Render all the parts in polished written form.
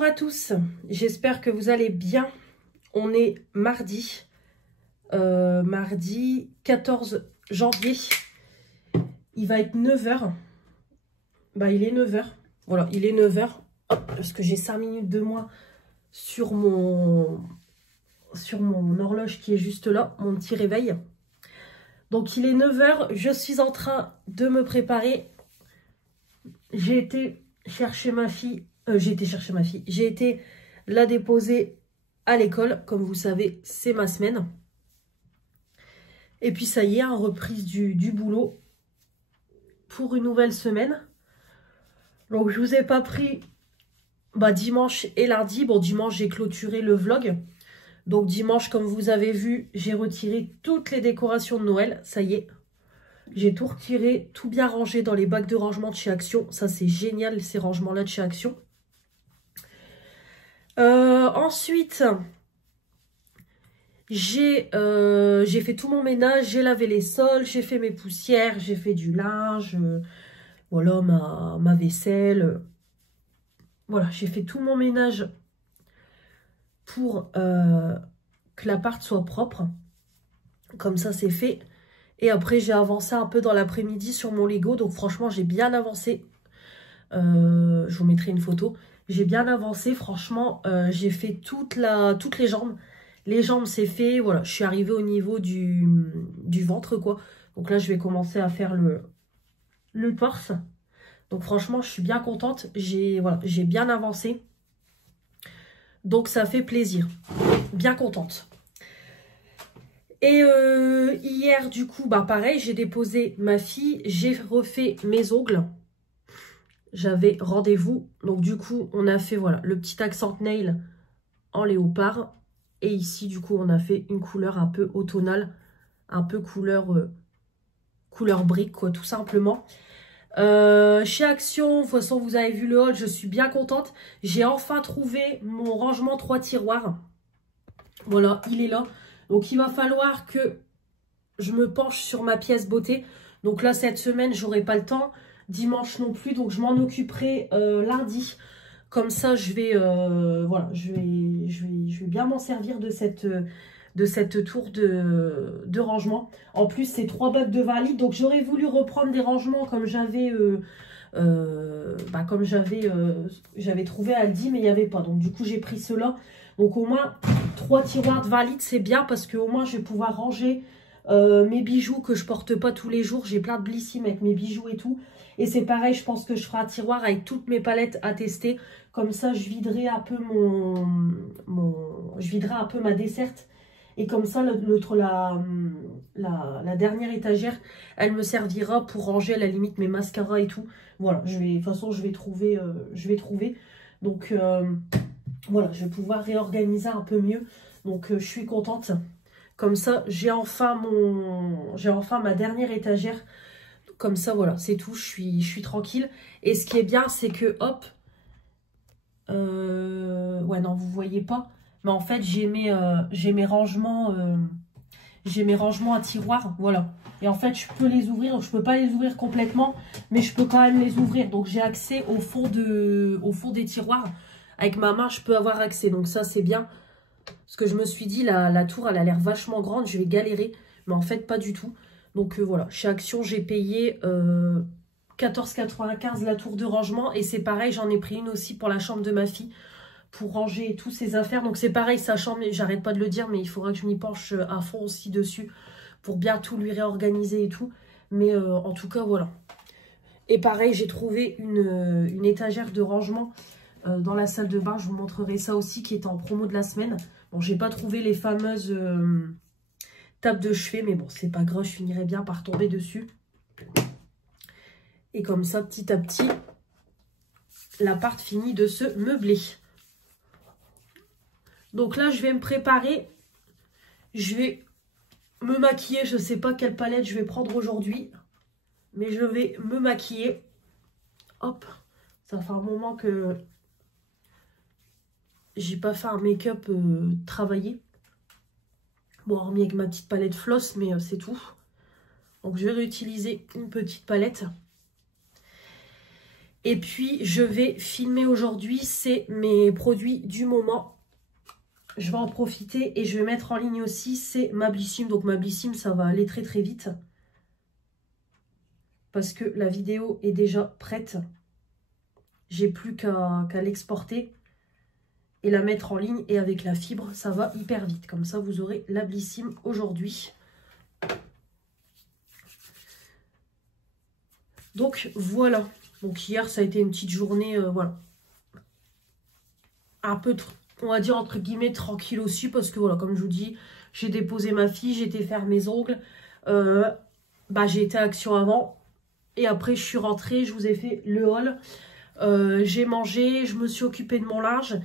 Bonjour à tous, j'espère que vous allez bien. On est mardi, mardi 14 janvier. Il va être 9 h. Bah, il est 9 h. Voilà, il est 9 h. Hop, parce que j'ai 5 minutes de moins sur mon horloge qui est juste là, mon petit réveil. Donc il est 9 h, je suis en train de me préparer. J'ai été chercher ma fille. J'ai été la déposer à l'école. Comme vous savez, c'est ma semaine. Et puis ça y est, en reprise du boulot pour une nouvelle semaine. Donc je vous ai pas pris dimanche et lundi. Bon, dimanche, j'ai clôturé le vlog. Donc dimanche, comme vous avez vu, j'ai retiré toutes les décorations de Noël. Ça y est. J'ai tout retiré, tout bien rangé dans les bacs de rangement de chez Action. Ça, c'est génial, ces rangements-là de chez Action. Ensuite, j'ai fait tout mon ménage, j'ai lavé les sols, j'ai fait mes poussières, j'ai fait du linge, voilà, ma vaisselle. Voilà, j'ai fait tout mon ménage pour que l'appart soit propre. Comme ça, c'est fait. Et après, j'ai avancé un peu dans l'après-midi sur mon Lego. Donc, franchement, j'ai bien avancé. Je vous mettrai une photo. J'ai bien avancé, franchement, j'ai fait toutes les jambes. Les jambes, c'est fait, voilà, je suis arrivée au niveau du ventre, quoi. Donc là, je vais commencer à faire le torse. Donc franchement, je suis bien contente. J'ai bien avancé. Donc ça fait plaisir. Bien contente. Et hier, du coup, pareil, j'ai déposé ma fille. J'ai refait mes ongles. J'avais rendez-vous. Donc, du coup, on a fait, voilà, le petit accent nail en léopard. Et ici, du coup, on a fait une couleur un peu automnale. Un peu couleur brique, quoi, tout simplement. Chez Action, de toute façon, vous avez vu le haul, je suis bien contente. J'ai enfin trouvé mon rangement 3 tiroirs. Voilà, il est là. Donc, il va falloir que je me penche sur ma pièce beauté. Donc là, cette semaine, j'aurai pas le temps. Dimanche non plus, donc je m'en occuperai lundi. Comme ça, je vais bien m'en servir de cette tour de rangement. En plus, c'est 3 bacs de 20 litres. Donc j'aurais voulu reprendre des rangements comme j'avais j'avais trouvé à Aldi, mais il n'y avait pas. Donc du coup, j'ai pris ceux-là. Donc au moins 3 tiroirs de 20 litres, c'est bien parce qu'au moins je vais pouvoir ranger mes bijoux que je porte pas tous les jours. J'ai plein de Blissim avec mes bijoux et tout. Et c'est pareil, je pense que je ferai un tiroir avec toutes mes palettes à tester. Comme ça, je viderai un peu je viderai un peu ma desserte. Et comme ça, la dernière étagère, elle me servira pour ranger à la limite mes mascaras et tout. Voilà, de toute façon, je vais trouver. Donc, voilà, je vais pouvoir réorganiser un peu mieux. Donc, je suis contente. Comme ça, j'ai enfin ma dernière étagère. Comme ça, voilà, c'est tout. Je suis tranquille. Et ce qui est bien, c'est que, hop. Ouais, non, vous voyez pas. Mais en fait, j'ai mes rangements. J'ai mes rangements à tiroirs. Voilà. Et en fait, je peux les ouvrir. Donc, je peux pas les ouvrir complètement. Mais je peux quand même les ouvrir. Donc, j'ai accès au fond des tiroirs. Avec ma main, je peux avoir accès. Donc, ça, c'est bien. Parce que je me suis dit, la tour, elle a l'air vachement grande. Je vais galérer. Mais en fait, pas du tout. Donc, voilà. Chez Action, j'ai payé 14,95 la tour de rangement. Et c'est pareil, j'en ai pris une aussi pour la chambre de ma fille. Pour ranger tous ses affaires. Donc, c'est pareil, sa chambre, j'arrête pas de le dire. Mais il faudra que je m'y penche à fond aussi dessus. Pour bien tout lui réorganiser et tout. Mais en tout cas, voilà. Et pareil, j'ai trouvé une étagère de rangement dans la salle de bain. Je vous montrerai ça aussi, qui est en promo de la semaine. Bon, j'ai pas trouvé les fameuses tables de chevet, mais bon, c'est pas grave, je finirai bien par tomber dessus. Et comme ça, petit à petit, l'appart finit de se meubler. Donc là, je vais me préparer. Je vais me maquiller. Je sais pas quelle palette je vais prendre aujourd'hui, mais je vais me maquiller. Hop, ça fait un moment que j'ai pas fait un make-up travaillé. Bon, hormis avec ma petite palette floss, mais c'est tout. Donc, je vais réutiliser une petite palette. Et puis, je vais filmer aujourd'hui, c'est mes produits du moment. Je vais en profiter et je vais mettre en ligne aussi, c'est Mablissime. Donc, Mablissime, ça va aller très très vite. Parce que la vidéo est déjà prête. J'ai plus qu'à l'exporter et la mettre en ligne. Et avec la fibre, ça va hyper vite. Comme ça, vous aurez la Blissime aujourd'hui. Donc, voilà. Donc, hier, ça a été une petite journée, voilà. Un peu, on va dire, entre guillemets, tranquille aussi. Parce que, voilà, comme je vous dis, j'ai déposé ma fille, j'ai été faire mes ongles. J'ai été à Action avant. Et après, je suis rentrée, je vous ai fait le haul. J'ai mangé, je me suis occupée de mon linge.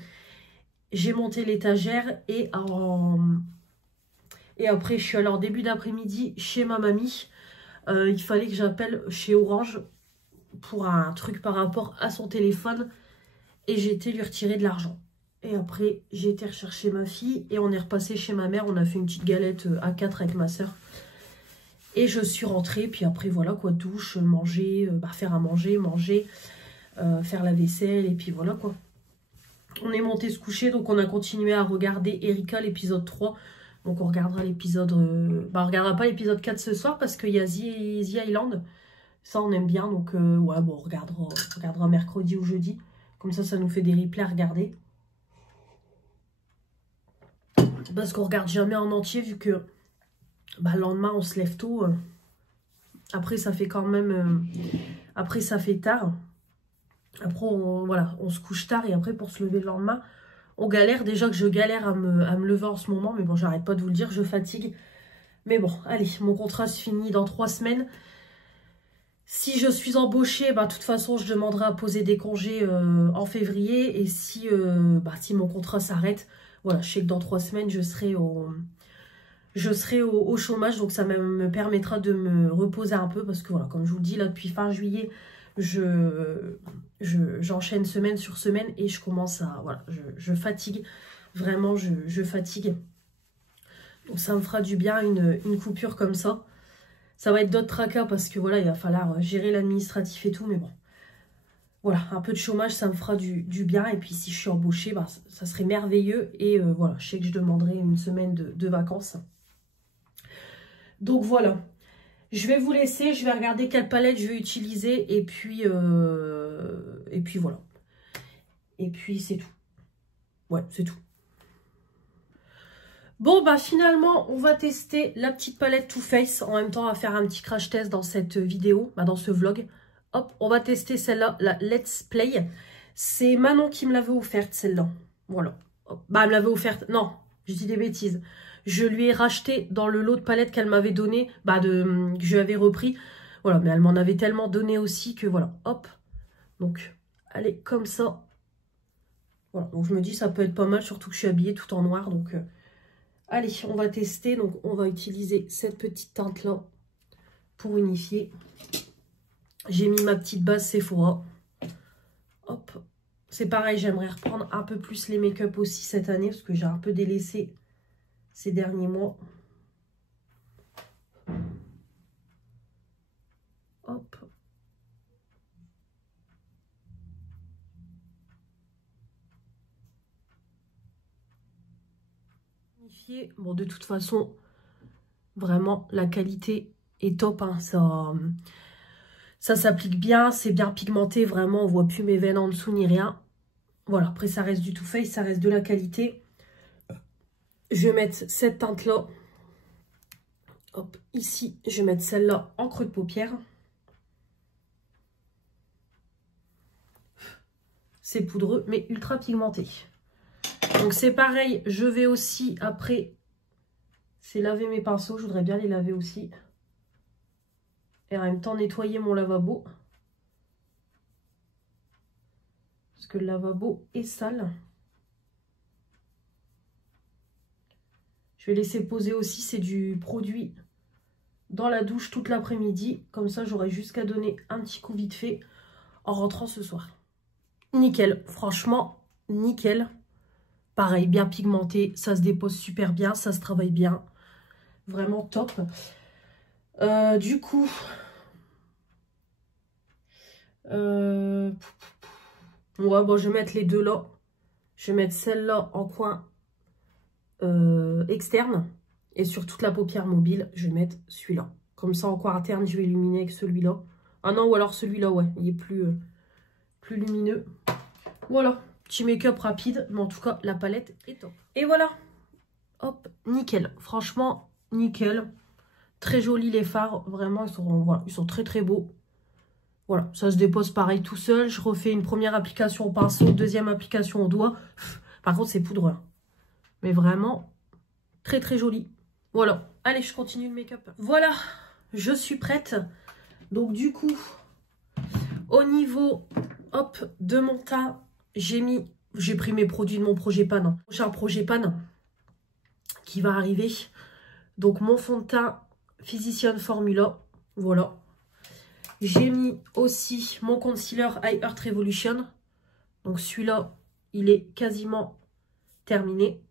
J'ai monté l'étagère et après, je suis allée en début d'après-midi chez ma mamie. Il fallait que j'appelle chez Orange pour un truc par rapport à son téléphone. Et j'ai été lui retirer de l'argent. Et après, j'ai été rechercher ma fille et on est repassé chez ma mère. On a fait une petite galette à 4 avec ma soeur. Et je suis rentrée. Puis après, voilà quoi, douche, manger, faire à manger, faire la vaisselle. Et puis voilà quoi. On est monté se coucher, donc on a continué à regarder Erika, l'épisode 3. Donc on regardera l'épisode... on regardera pas l'épisode 4 ce soir parce qu'il y a The Island. Ça, on aime bien. Donc, ouais, bon, on regardera mercredi ou jeudi. Comme ça nous fait des replays à regarder. Parce qu'on regarde jamais en entier vu que le lendemain, on se lève tôt. Après, ça fait quand même... après, ça fait tard. Après, on se couche tard et après, pour se lever le lendemain, on galère. Déjà que je galère à me lever en ce moment, mais bon, j'arrête pas de vous le dire, je fatigue. Mais bon, allez, mon contrat se finit dans 3 semaines. Si je suis embauchée, de toute façon, je demanderai à poser des congés en février. Et si mon contrat s'arrête, voilà, je sais que dans 3 semaines, je serai au chômage. Donc, ça me permettra de me reposer un peu parce que, voilà, comme je vous le dis, là, depuis fin juillet... j'enchaîne semaine sur semaine et je commence à... Voilà, je fatigue. Vraiment, je fatigue. Donc ça me fera du bien une coupure comme ça. Ça va être d'autres tracas parce que voilà, il va falloir gérer l'administratif et tout. Mais bon, voilà, un peu de chômage, ça me fera du bien. Et puis si je suis embauchée, ça serait merveilleux. Et voilà, je sais que je demanderai une semaine de vacances. Donc voilà. Je vais vous laisser, je vais regarder quelle palette je vais utiliser et puis voilà. Et puis c'est tout. Ouais, c'est tout. Bon, finalement, on va tester la petite palette Too Faced. En même temps, on va faire un petit crash test dans cette vidéo, dans ce vlog. Hop, on va tester celle-là, la Let's Play. C'est Manon qui me l'avait offerte, celle-là. Voilà. Hop. Elle me l'avait offerte. Non, je dis des bêtises. Je lui ai racheté dans le lot de palettes qu'elle m'avait donné, que je lui avais repris. Voilà, mais elle m'en avait tellement donné aussi que voilà, hop. Donc, allez, comme ça. Voilà, donc je me dis ça peut être pas mal, surtout que je suis habillée tout en noir. Donc, allez, on va tester. Donc, on va utiliser cette petite teinte-là pour unifier. J'ai mis ma petite base Sephora. Hop. C'est pareil, j'aimerais reprendre un peu plus les make-up aussi cette année parce que j'ai un peu délaissé ces derniers mois. Hop. Bon, de toute façon, vraiment, la qualité est top. Hein. Ça s'applique bien, c'est bien pigmenté. Vraiment, on voit plus mes veines en dessous ni rien. Voilà, après, ça reste du Too Faced, ça reste de la qualité. Je vais mettre cette teinte-là. Hop, ici, je vais mettre celle-là en creux de paupière. C'est poudreux, mais ultra pigmenté. Donc, c'est pareil, je vais aussi, après, c'est laver mes pinceaux. Je voudrais bien les laver aussi. Et en même temps, nettoyer mon lavabo. Parce que le lavabo est sale. Je vais laisser poser aussi, c'est du produit dans la douche toute l'après-midi. Comme ça, j'aurai juste qu'à donner un petit coup vite fait en rentrant ce soir. Nickel, franchement, nickel. Pareil, bien pigmenté, ça se dépose super bien, ça se travaille bien. Vraiment top. Du coup, Ouais, bon, je vais mettre les deux là. Je vais mettre celle-là en coin externe. Et sur toute la paupière mobile, je vais mettre celui-là. Comme ça, en coin interne, je vais illuminer avec celui-là. Ah non, ou alors celui-là, ouais. Il est plus lumineux. Voilà. Petit make-up rapide. Mais en tout cas, la palette est top. Et voilà. Hop, nickel. Franchement, nickel. Très jolis les fards. Vraiment, voilà, ils sont très très beaux. Voilà, ça se dépose pareil tout seul. Je refais une première application au pinceau, deuxième application au doigt. Par contre, c'est poudreux. Mais vraiment, très très joli. Voilà, allez, je continue le make-up. Voilà, je suis prête. Donc du coup, au niveau hop, de mon teint, j'ai pris mes produits de mon projet Pan. Prochain projet Pan qui va arriver. Donc mon fond de teint Physician Formula. Voilà. J'ai mis aussi mon concealer I Heart Revolution. Donc celui-là, il est quasiment terminé.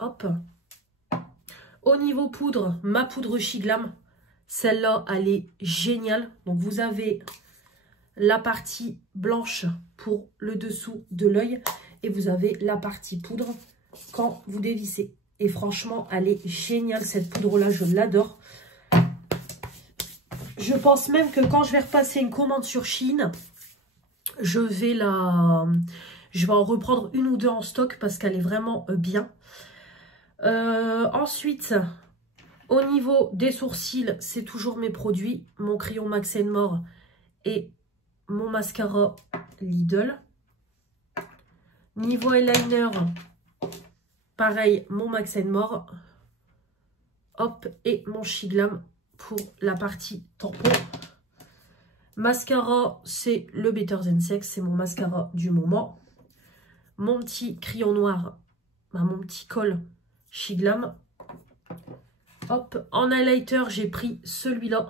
Hop. Au niveau poudre, ma poudre Shiglam. Celle-là, elle est géniale. Donc vous avez la partie blanche pour le dessous de l'œil. Et vous avez la partie poudre quand vous dévissez. Et franchement, elle est géniale cette poudre-là. Je l'adore. Je pense même que quand je vais repasser une commande sur Shein, je vais en reprendre une ou deux en stock parce qu'elle est vraiment bien. Ensuite, au niveau des sourcils, c'est toujours mes produits. Mon crayon Max & More et mon mascara Lidl. Niveau eyeliner, pareil, mon Max & More. Hop, et mon Shiglam pour la partie tampon. Mascara, c'est le Better Than Sex, c'est mon mascara du moment. Mon petit crayon noir, mon petit col Shiglam. Hop, en highlighter, j'ai pris celui-là,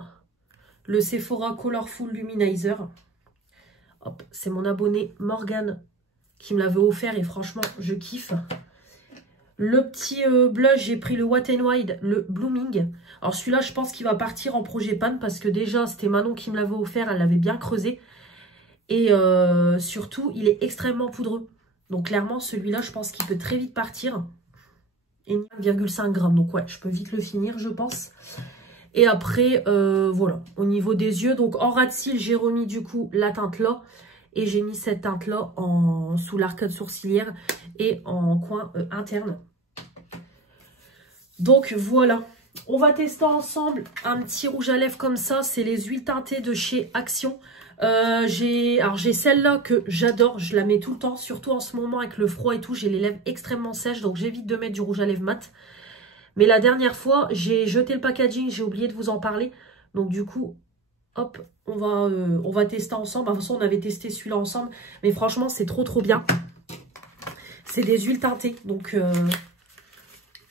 le Sephora Colorful Luminizer. Hop, c'est mon abonné Morgane qui me l'avait offert et franchement, je kiffe. Le petit blush, j'ai pris le Wet n Wild, le Blooming. Alors celui-là, je pense qu'il va partir en projet Pan parce que déjà, c'était Manon qui me l'avait offert. Elle l'avait bien creusé. Et surtout, il est extrêmement poudreux. Donc clairement, celui-là, je pense qu'il peut très vite partir. Et 1,5 g. Donc ouais, je peux vite le finir, je pense. Et après, voilà, au niveau des yeux. Donc en ras de cils, j'ai remis du coup la teinte là. Et j'ai mis cette teinte-là sous l'arcade sourcilière et en coin interne. Donc voilà. On va tester ensemble un petit rouge à lèvres comme ça. C'est les huiles teintées de chez Action. J'ai celle-là que j'adore. Je la mets tout le temps. Surtout en ce moment avec le froid et tout. J'ai les lèvres extrêmement sèches. Donc j'évite de mettre du rouge à lèvres mat. Mais la dernière fois, j'ai jeté le packaging. J'ai oublié de vous en parler. Donc du coup... Hop, on va tester ensemble. De toute façon, on avait testé celui-là ensemble. Mais franchement, c'est trop trop bien. C'est des huiles teintées. Donc,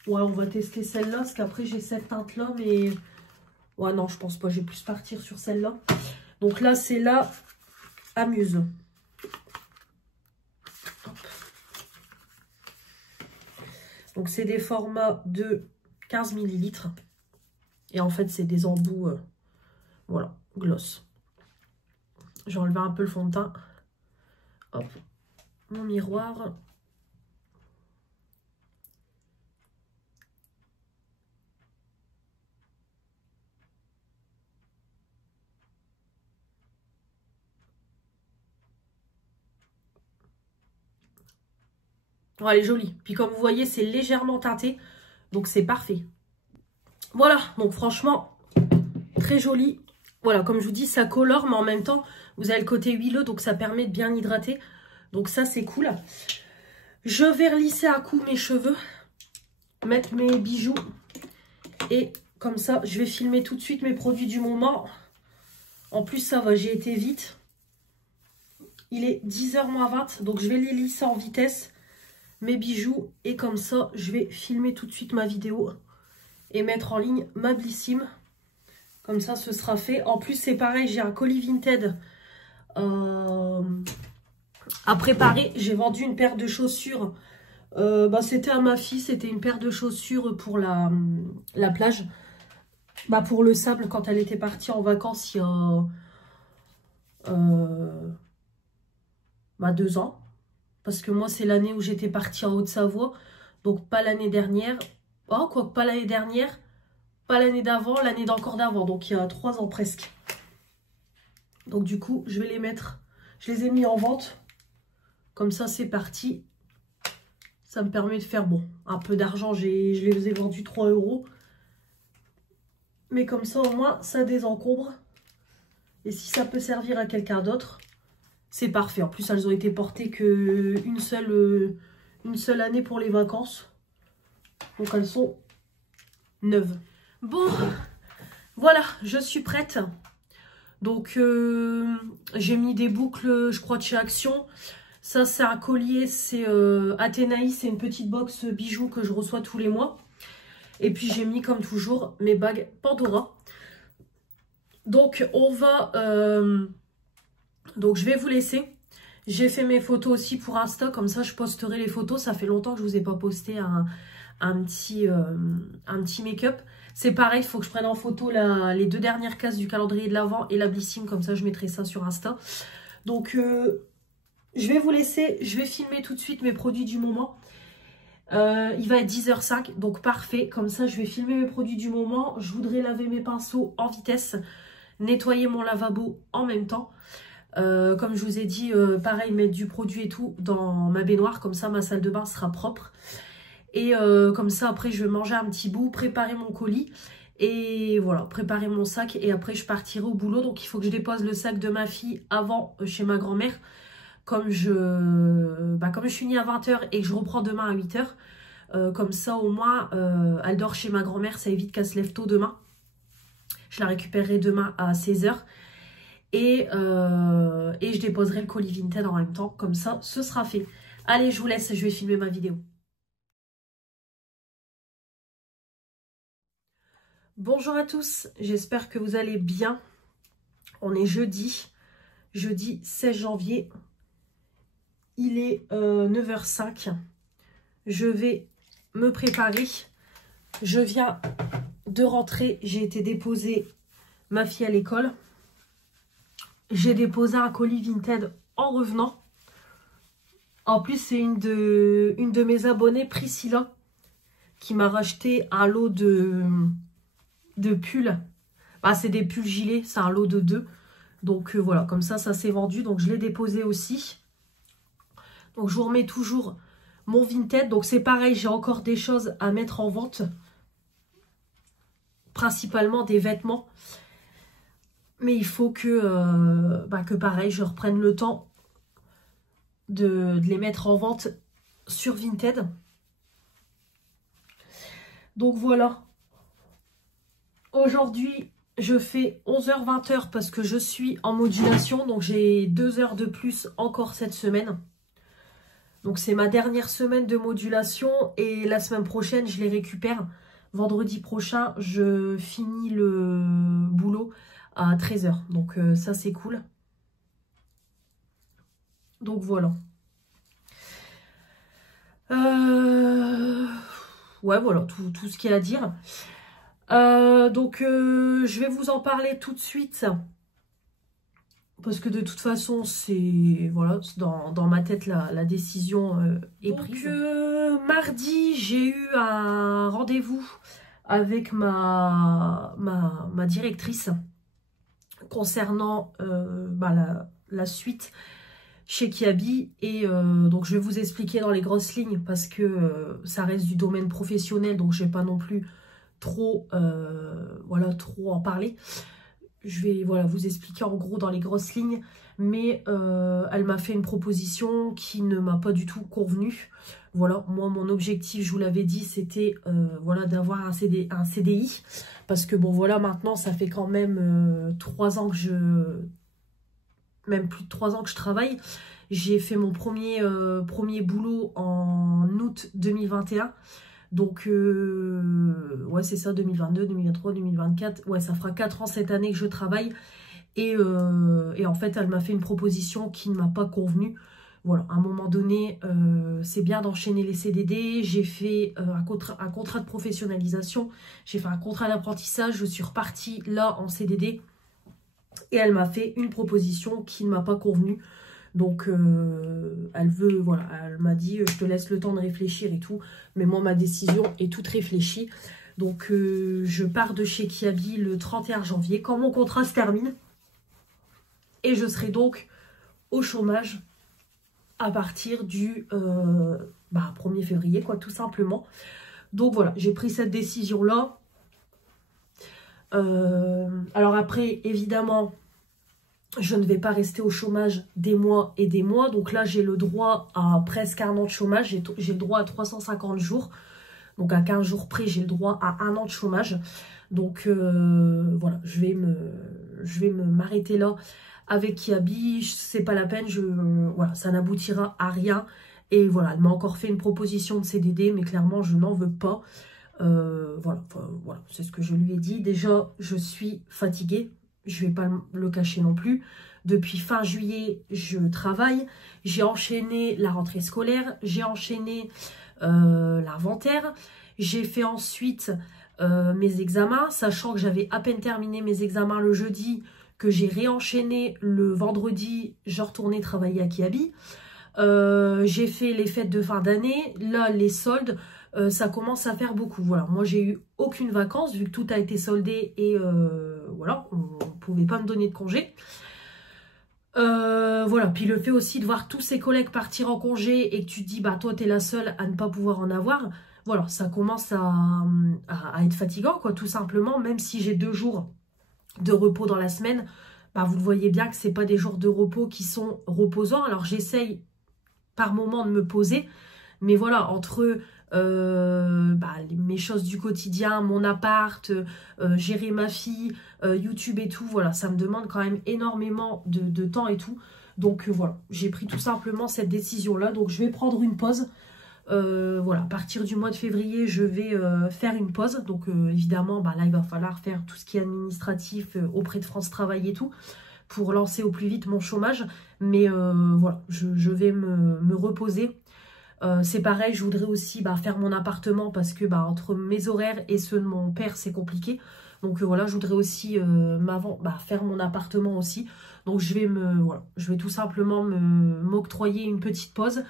ouais, on va tester celle-là. Parce qu'après, j'ai cette teinte-là. Mais, ouais, non, je pense pas. Je vais plus partir sur celle-là. Donc là, c'est la Amuse. Hop. Donc, c'est des formats de 15 ml. Et en fait, c'est des embouts, voilà. Gloss. J'ai enlevé un peu le fond de teint. Hop, mon miroir. Oh, elle est jolie. Puis comme vous voyez, c'est légèrement teinté. Donc c'est parfait. Voilà, donc franchement, très joli. Voilà, comme je vous dis, ça colore, mais en même temps, vous avez le côté huileux, donc ça permet de bien hydrater. Donc ça, c'est cool. Je vais relisser à coup mes cheveux, mettre mes bijoux. Et comme ça, je vais filmer tout de suite mes produits du moment. En plus, ça va, j'ai été vite. Il est 10h moins 20, donc je vais les lisser en vitesse, mes bijoux. Et comme ça, je vais filmer tout de suite ma vidéo et mettre en ligne ma Blissim. Comme ça, ce sera fait. En plus, c'est pareil, j'ai un colis Vinted à préparer. J'ai vendu une paire de chaussures. C'était à ma fille. C'était une paire de chaussures pour la plage. Pour le sable, quand elle était partie en vacances il y a Bah 2 ans. Parce que moi, c'est l'année où j'étais partie en Haute-Savoie. Donc, pas l'année dernière. Oh, quoique pas l'année dernière. Pas l'année d'avant, l'année d'encore d'avant. Donc, il y a 3 ans presque. Donc, du coup, je vais les mettre. Je les ai mis en vente. Comme ça, c'est parti. Ça me permet de faire, bon, un peu d'argent. Je les ai vendus 3 €. Mais comme ça, au moins, ça désencombre. Et si ça peut servir à quelqu'un d'autre, c'est parfait. En plus, elles ont été portées qu'une seule année pour les vacances. Donc, elles sont neuves. Bon, voilà, je suis prête. Donc, j'ai mis des boucles, je crois, de chez Action. Ça, c'est un collier, c'est Athénaïs, c'est une petite box bijoux que je reçois tous les mois. Et puis, j'ai mis, comme toujours, mes bagues Pandora. Donc, on va... donc, je vais vous laisser. J'ai fait mes photos aussi pour Insta, comme ça, je posterai les photos. Ça fait longtemps que je ne vous ai pas posté un petit make-up. C'est pareil, il faut que je prenne en photo les 2 dernières cases du calendrier de l'Avent et la Blissim, comme ça je mettrai ça sur Insta. Donc je vais vous laisser, je vais filmer tout de suite mes produits du moment. Il va être 10h05, donc parfait. Comme ça je vais filmer mes produits du moment. Je voudrais laver mes pinceaux en vitesse, nettoyer mon lavabo en même temps. Comme je vous ai dit, pareil, mettre du produit et tout dans ma baignoire, comme ça ma salle de bain sera propre. Et comme ça, après, je vais manger un petit bout, préparer mon colis. Et voilà, préparer mon sac. Et après, je partirai au boulot. Donc, il faut que je dépose le sac de ma fille avant chez ma grand-mère. Comme je finis à 20 h et que je reprends demain à 8 h. Comme ça, au moins, elle dort chez ma grand-mère. Ça évite qu'elle se lève tôt demain. Je la récupérerai demain à 16 h. Et je déposerai le colis Vinted en même temps. Comme ça, ce sera fait. Allez, je vous laisse. Je vais filmer ma vidéo. Bonjour à tous, j'espère que vous allez bien. On est jeudi 16 janvier. Il est 9h05. Je vais me préparer. Je viens de rentrer. J'ai été déposer ma fille à l'école. J'ai déposé un colis Vinted en revenant. En plus, c'est une de mes abonnées, Priscilla, qui m'a racheté un lot de pulls. Bah, c'est des pulls gilets, c'est un lot de 2. Donc voilà, comme ça s'est vendu. Donc je l'ai déposé aussi. Donc je vous remets toujours mon Vinted. Donc c'est pareil, j'ai encore des choses à mettre en vente. Principalement des vêtements. Mais il faut que pareil, je reprenne le temps de les mettre en vente sur Vinted. Donc voilà. Aujourd'hui, je fais 11h, 20h parce que je suis en modulation. Donc, j'ai 2 heures de plus encore cette semaine. Donc, c'est ma dernière semaine de modulation. Et la semaine prochaine, je les récupère. Vendredi prochain, je finis le boulot à 13 h. Donc, ça, c'est cool. Donc, voilà. Ouais, voilà, tout ce qu'il y a à dire. Donc, je vais vous en parler tout de suite. Parce que de toute façon, c'est voilà, dans ma tête, la décision est prise. Donc, mardi, j'ai eu un rendez-vous avec ma directrice concernant la suite chez Kiabi. Et donc, je vais vous expliquer dans les grosses lignes parce que ça reste du domaine professionnel. Donc, je ne vais pas non plus trop en parler. Je vais vous expliquer en gros dans les grosses lignes, mais elle m'a fait une proposition qui ne m'a pas du tout convenu. Voilà, moi mon objectif, je vous l'avais dit, c'était d'avoir un CDI, parce que bon voilà, maintenant ça fait quand même 3 ans que même plus de 3 ans que je travaille. J'ai fait mon premier boulot en août 2021. Donc, ouais, c'est ça, 2022, 2023, 2024. Ouais, ça fera 4 ans cette année que je travaille. Et en fait, elle m'a fait une proposition qui ne m'a pas convenu. Voilà, à un moment donné, c'est bien d'enchaîner les CDD. J'ai fait un contrat de professionnalisation. J'ai fait un contrat d'apprentissage. Je suis repartie là en CDD. Et elle m'a fait une proposition qui ne m'a pas convenu. Donc, elle veut, voilà, elle m'a dit, je te laisse le temps de réfléchir et tout. Mais moi, ma décision est toute réfléchie. Donc, je pars de chez Kiabi le 31 janvier, quand mon contrat se termine. Et je serai donc au chômage à partir du 1er février, quoi, tout simplement. Donc, voilà, j'ai pris cette décision-là. Alors après, évidemment, je ne vais pas rester au chômage des mois et des mois. Donc là, j'ai le droit à presque 1 an de chômage. J'ai le droit à 350 jours. Donc à 15 jours près, j'ai le droit à 1 an de chômage. Donc voilà, je vais m'arrêter là avec Kiabi. C'est pas la peine, voilà, ça n'aboutira à rien. Et voilà, elle m'a encore fait une proposition de CDD, mais clairement, je n'en veux pas. Voilà, c'est ce que je lui ai dit. Déjà, je suis fatiguée. Je ne vais pas le cacher non plus. Depuis fin juillet, je travaille. J'ai enchaîné la rentrée scolaire. J'ai enchaîné l'inventaire. J'ai fait ensuite mes examens, sachant que j'avais à peine terminé mes examens le jeudi, que j'ai réenchaîné le vendredi. Je retournais travailler à Kiabi. J'ai fait les fêtes de fin d'année. Là, les soldes, ça commence à faire beaucoup. Voilà, moi, j'ai eu aucune vacances vu que tout a été soldé et voilà, on ne pouvait pas me donner de congé. Voilà, puis le fait aussi de voir tous ses collègues partir en congé et que tu te dis, bah toi, t'es la seule à ne pas pouvoir en avoir. Voilà, ça commence à être fatigant, quoi, tout simplement. Même si j'ai 2 jours de repos dans la semaine, bah, vous le voyez bien que c'est pas des jours de repos qui sont reposants. Alors, j'essaye par moment de me poser, mais voilà, entre mes choses du quotidien, mon appart, gérer ma fille, YouTube et tout, voilà, ça me demande quand même énormément de temps et tout. Donc voilà, j'ai pris tout simplement cette décision-là. Donc je vais prendre une pause. Voilà, à partir du mois de février, je vais faire une pause. Donc évidemment, bah, là, il va falloir faire tout ce qui est administratif auprès de France Travail et tout, pour lancer au plus vite mon chômage. Mais voilà, je vais me reposer. C'est pareil, je voudrais aussi faire mon appartement parce que entre mes horaires et ceux de mon père, c'est compliqué. Donc voilà, je voudrais aussi faire mon appartement aussi. Donc je vais tout simplement m'octroyer une petite pause,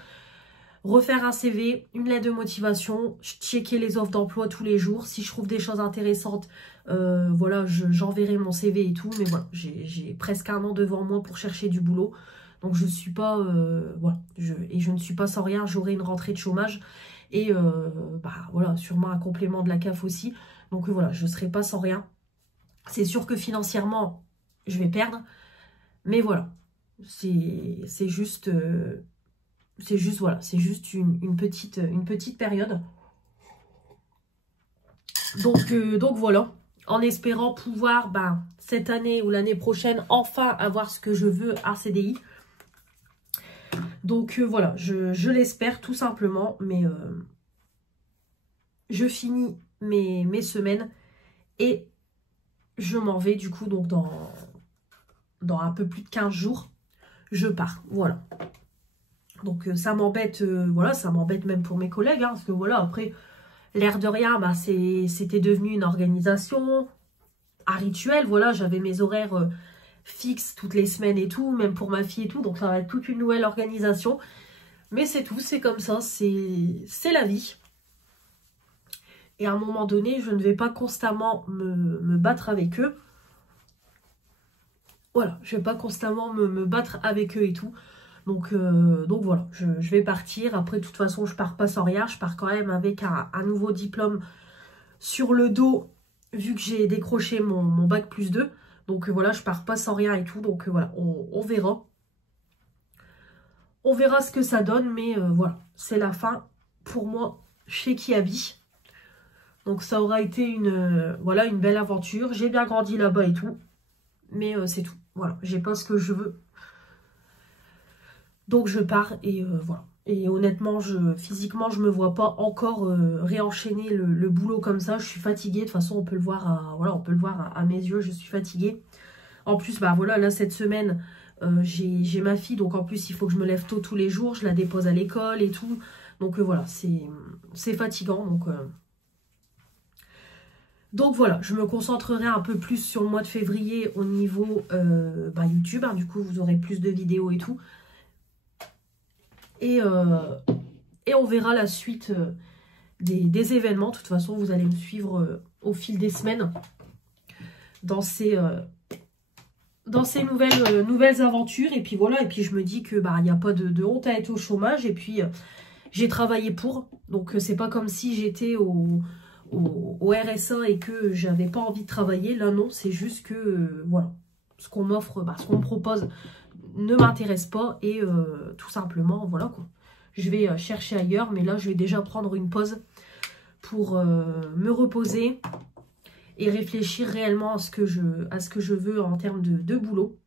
refaire un CV, une lettre de motivation, checker les offres d'emploi tous les jours. Si je trouve des choses intéressantes, voilà, j'enverrai mon CV et tout. Mais voilà, j'ai presque 1 an devant moi pour chercher du boulot. Donc je suis pas, voilà, je ne suis pas sans rien, j'aurai une rentrée de chômage et voilà, sûrement un complément de la CAF aussi. Donc voilà, je ne serai pas sans rien. C'est sûr que financièrement, je vais perdre, mais voilà, c'est juste voilà, c'est juste une petite période. Donc voilà, en espérant pouvoir cette année ou l'année prochaine enfin avoir ce que je veux à CDI. Donc voilà, je l'espère tout simplement, mais je finis mes semaines et je m'en vais du coup donc dans un peu plus de 15 jours, je pars, voilà. Donc ça m'embête, voilà, ça m'embête même pour mes collègues, hein, parce que voilà, après, l'air de rien, c'était devenu une organisation, un rituel, voilà, j'avais mes horaires fixe toutes les semaines et tout, même pour ma fille et tout, donc ça va être toute une nouvelle organisation. Mais c'est tout, c'est comme ça, c'est la vie. Et à un moment donné, je ne vais pas constamment me battre avec eux. Voilà, je ne vais pas constamment me battre avec eux et tout. Donc voilà, je vais partir. Après, de toute façon, je pars pas sans rien. Je pars quand même avec un nouveau diplôme sur le dos, vu que j'ai décroché mon bac plus 2. Donc voilà, je pars pas sans rien et tout. Donc voilà, on verra. On verra ce que ça donne. Mais voilà, c'est la fin pour moi chez Kiabi. Donc ça aura été voilà, une belle aventure. J'ai bien grandi là-bas et tout. Mais c'est tout. Voilà, j'ai pas ce que je veux. Donc je pars et voilà. Et honnêtement, physiquement, je me vois pas encore réenchaîner le boulot comme ça. Je suis fatiguée. De toute façon, on peut le voir voilà, on peut le voir à mes yeux. Je suis fatiguée. En plus, voilà, là, cette semaine, j'ai ma fille. Donc en plus, il faut que je me lève tôt tous les jours. Je la dépose à l'école et tout. Donc voilà, c'est fatigant. Donc voilà, je me concentrerai un peu plus sur le mois de février au niveau YouTube. Hein, du coup, vous aurez plus de vidéos et tout. Et on verra la suite des événements. De toute façon, vous allez me suivre au fil des semaines dans ces nouvelles aventures. Et puis voilà, et puis je me dis que il n'y a pas de honte à être au chômage. Et puis j'ai travaillé pour. Donc c'est pas comme si j'étais au RSA et que j'avais pas envie de travailler. Là non, c'est juste que voilà, ce qu'on m'offre, ce qu'on me propose ne m'intéresse pas. Et tout simplement, voilà quoi. Je vais chercher ailleurs, mais là je vais déjà prendre une pause pour me reposer et réfléchir réellement à ce que je veux en termes de boulot.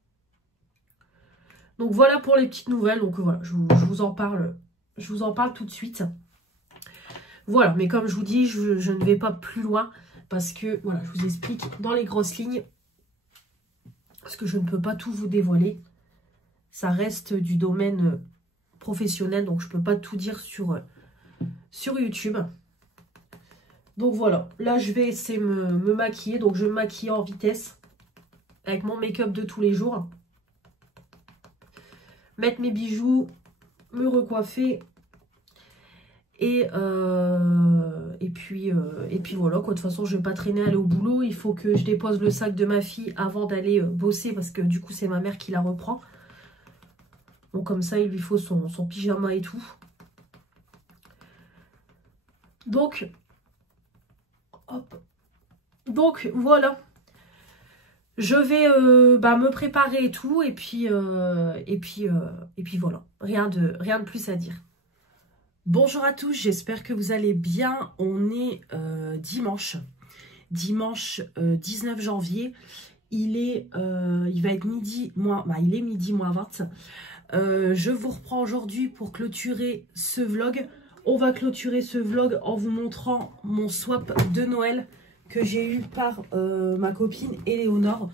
Donc voilà pour les petites nouvelles. Donc voilà, je vous en parle tout de suite. Voilà, mais comme je vous dis, je ne vais pas plus loin parce que voilà, je vous explique dans les grosses lignes. Parce que je ne peux pas tout vous dévoiler. Ça reste du domaine professionnel, donc je ne peux pas tout dire sur YouTube. Donc voilà, là je vais essayer de me maquiller. Donc je vais me maquiller en vitesse avec mon make-up de tous les jours. Mettre mes bijoux, me recoiffer. Et puis voilà quoi. De toute façon, je ne vais pas traîner à aller au boulot. Il faut que je dépose le sac de ma fille avant d'aller bosser parce que du coup, c'est ma mère qui la reprend. Donc comme ça, il lui faut son pyjama et tout. Donc, hop. Donc voilà. Je vais me préparer et tout. Et puis voilà. Rien de plus à dire. Bonjour à tous, j'espère que vous allez bien. On est dimanche 19 janvier. Il va être midi moins, il est midi moins 20. Je vous reprends aujourd'hui pour clôturer ce vlog. On va clôturer ce vlog en vous montrant mon swap de Noël que j'ai eu par ma copine Éléonore.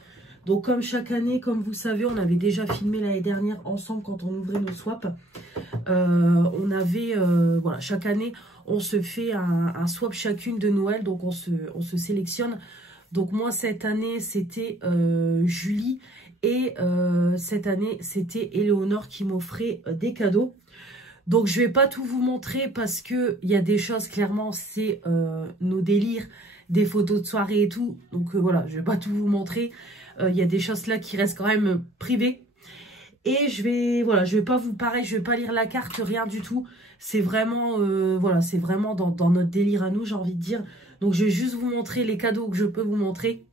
Donc comme chaque année, comme vous savez, on avait déjà filmé l'année dernière ensemble quand on ouvrait nos swaps. On avait, voilà, chaque année, on se fait un swap chacune de Noël, donc on se sélectionne. Donc moi, cette année, c'était Julie et cette année, c'était Éléonore qui m'offrait des cadeaux. Donc je vais pas tout vous montrer parce que il y a des choses, clairement, c'est nos délires, des photos de soirée et tout. Donc voilà, je vais pas tout vous montrer. Il y a des choses là qui restent quand même privées. Et je vais pas vous pareil, je vais pas lire la carte, rien du tout. C'est vraiment, voilà, c'est vraiment dans notre délire à nous, j'ai envie de dire. Donc je vais juste vous montrer les cadeaux que je peux vous montrer.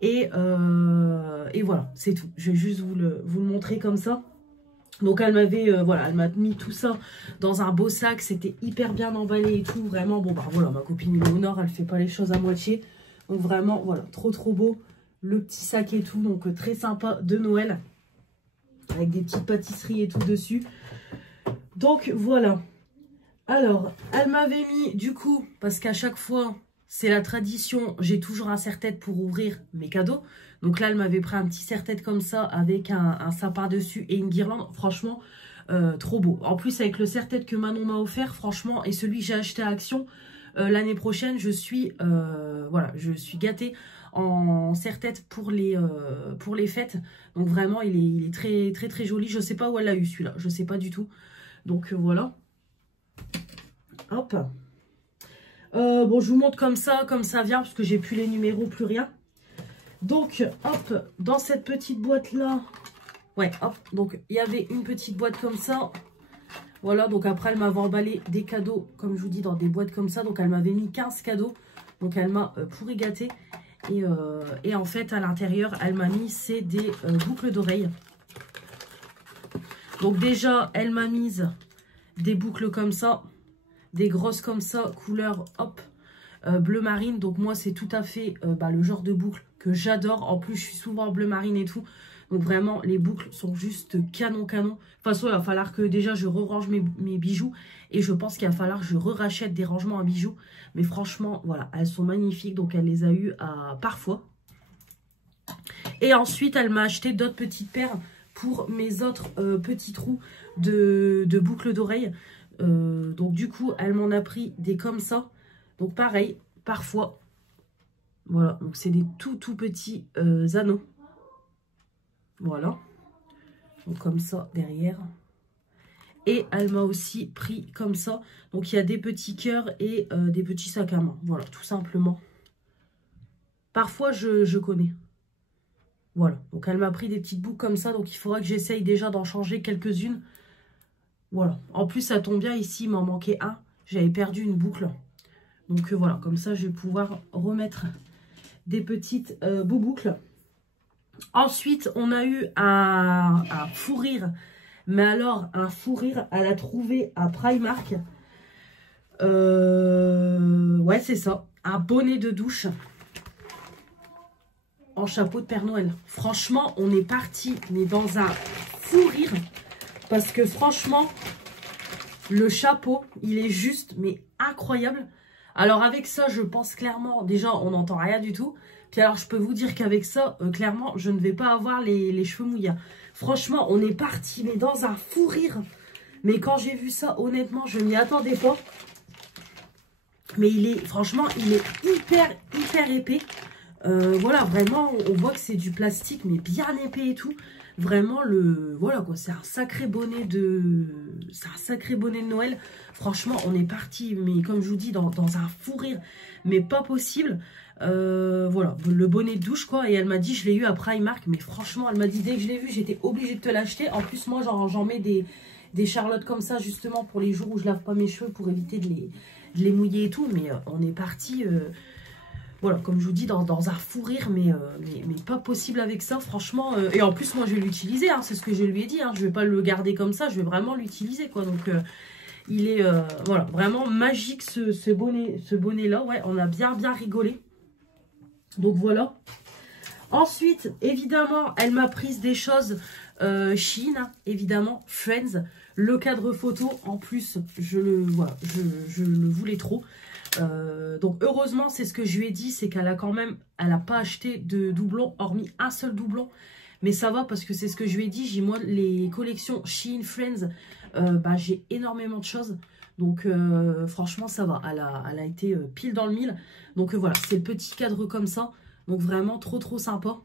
Et voilà, c'est tout. Je vais juste vous le montrer comme ça. Donc elle m'avait, voilà, elle m'a mis tout ça dans un beau sac. C'était hyper bien emballé et tout. Vraiment, bon, voilà, ma copine Léonore, elle fait pas les choses à moitié. Donc vraiment, voilà, trop beau. Le petit sac et tout, donc très sympa de Noël. Avec des petites pâtisseries et tout dessus. Donc voilà. Alors, elle m'avait mis du coup, parce qu'à chaque fois, c'est la tradition, j'ai toujours un serre-tête pour ouvrir mes cadeaux. Donc là, elle m'avait pris un petit serre-tête comme ça, avec un sapin dessus et une guirlande. Franchement, trop beau. En plus, avec le serre-tête que Manon m'a offert, franchement, et celui que j'ai acheté à Action, l'année prochaine, je suis gâtée en serre-tête pour les fêtes. Donc vraiment, il est très joli. Je sais pas où elle l'a eu celui-là. Je sais pas du tout. Donc voilà. Hop. Bon, je vous montre comme ça vient, parce que j'ai plus les numéros, plus rien. Donc, hop, dans cette petite boîte-là. Ouais, hop. Donc, il y avait une petite boîte comme ça. Voilà, donc après, elle m'avait emballé des cadeaux, comme je vous dis, dans des boîtes comme ça. Donc, elle m'avait mis 15 cadeaux. Donc, elle m'a pourri gâté. Et en fait, à l'intérieur, elle m'a mis, c'est des boucles d'oreilles. Donc déjà, elle m'a mise des boucles comme ça. Des grosses comme ça, couleur, hop, bleu marine. Donc moi, c'est tout à fait le genre de boucle que j'adore. En plus, je suis souvent en bleu marine et tout. Donc vraiment, les boucles sont juste canon. De toute façon, il va falloir que déjà, je re-range mes bijoux. Et je pense qu'il va falloir que je re-rachète des rangements à bijoux. Mais franchement, voilà, elles sont magnifiques. Donc, elle les a eues parfois. Et ensuite, elle m'a acheté d'autres petites paires pour mes autres petits trous de boucles d'oreilles. Donc, du coup, elle m'en a pris des comme ça. Donc, pareil, parfois, Voilà, donc c'est des tout petits anneaux. Voilà. Donc comme ça, derrière. Et elle m'a aussi pris comme ça. Donc il y a des petits cœurs et des petits sacs à main. Voilà, tout simplement. Parfois, je connais. Voilà, donc elle m'a pris des petites boucles comme ça. Donc il faudra que j'essaye déjà d'en changer quelques-unes. Voilà. En plus, ça tombe bien, ici, il m'en manquait un. J'avais perdu une boucle. Donc voilà, comme ça, je vais pouvoir remettre des petites bouboucles. Ensuite, on a eu un fou rire. Mais alors, un fou rire, elle a trouvé à Primark. Ouais, c'est ça. Un bonnet de douche en chapeau de Père Noël. Franchement, on est parti, mais dans un fou rire. Parce que franchement, le chapeau, il est juste, mais incroyable. Alors avec ça, je pense clairement, déjà, on n'entend rien du tout. Puis alors, je peux vous dire qu'avec ça, clairement, je ne vais pas avoir les cheveux mouillés. Franchement, on est parti, mais dans un fou rire. Mais quand j'ai vu ça, honnêtement, je m'y attendais pas. Mais franchement, il est hyper épais. Voilà, vraiment, on voit que c'est du plastique, mais bien épais et tout. Vraiment, voilà quoi, c'est un sacré bonnet de Noël. Franchement, on est parti, mais comme je vous dis, dans un fou rire, mais pas possible. Voilà, le bonnet de douche quoi. Et elle m'a dit, je l'ai eu à Primark, mais franchement, elle m'a dit, dès que je l'ai vu, j'étais obligée de te l'acheter. En plus, moi, j'en mets des charlottes comme ça, justement, pour les jours où je lave pas mes cheveux, pour éviter de les mouiller et tout. Mais on est parti... Voilà, comme je vous dis, dans un fou rire, mais pas possible avec ça, franchement. Et en plus, moi, je vais l'utiliser, hein, c'est ce que je lui ai dit. Hein, je ne vais pas le garder comme ça, je vais vraiment l'utiliser, quoi. Donc, il est, voilà, vraiment magique, ce bonnet-là. Ouais, on a bien rigolé. Donc, voilà. Ensuite, évidemment, elle m'a prise des choses Shein, hein, évidemment, Friends. Le cadre photo, en plus, je le voulais trop. Donc heureusement, c'est ce que je lui ai dit, c'est qu'elle a quand même, elle n'a pas acheté de doublon, hormis un seul doublon. Mais ça va parce que c'est ce que je lui ai dit, moi les collections Shein, Friends, bah, j'ai énormément de choses. Donc franchement ça va, elle a été pile dans le mille. Donc voilà, c'est le petit cadre comme ça. Donc vraiment trop sympa.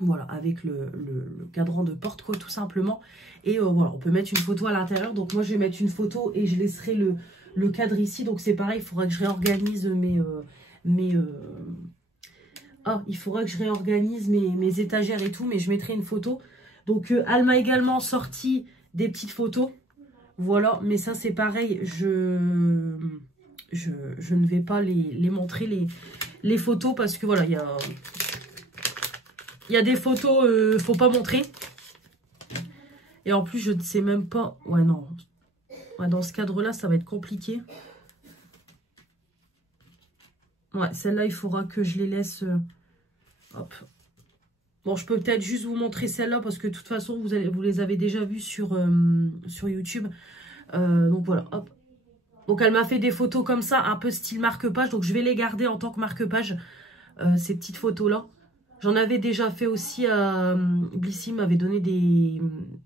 Voilà, avec le cadran de porte quoi, tout simplement. Et voilà, on peut mettre une photo à l'intérieur. Donc moi je vais mettre une photo et je laisserai le cadre ici. Donc c'est pareil, il faudra que je réorganise il faudra que je réorganise mes étagères et tout, mais je mettrai une photo. Donc elle m'a également sorti des petites photos. Voilà, mais ça c'est pareil, je ne vais pas les montrer les photos parce que voilà, il y a des photos, faut pas montrer. Et en plus, je ne sais même pas... Ouais, non. Ouais, dans ce cadre-là, ça va être compliqué. Ouais, celle-là, il faudra que je les laisse... hop. Bon, je peux peut-être juste vous montrer celle-là parce que de toute façon, vous les avez déjà vues sur YouTube. Donc voilà, hop. Donc elle m'a fait des photos comme ça, un peu style marque-page. Donc je vais les garder en tant que marque-page, ces petites photos-là. J'en avais déjà fait aussi à Blissy, m'avait donné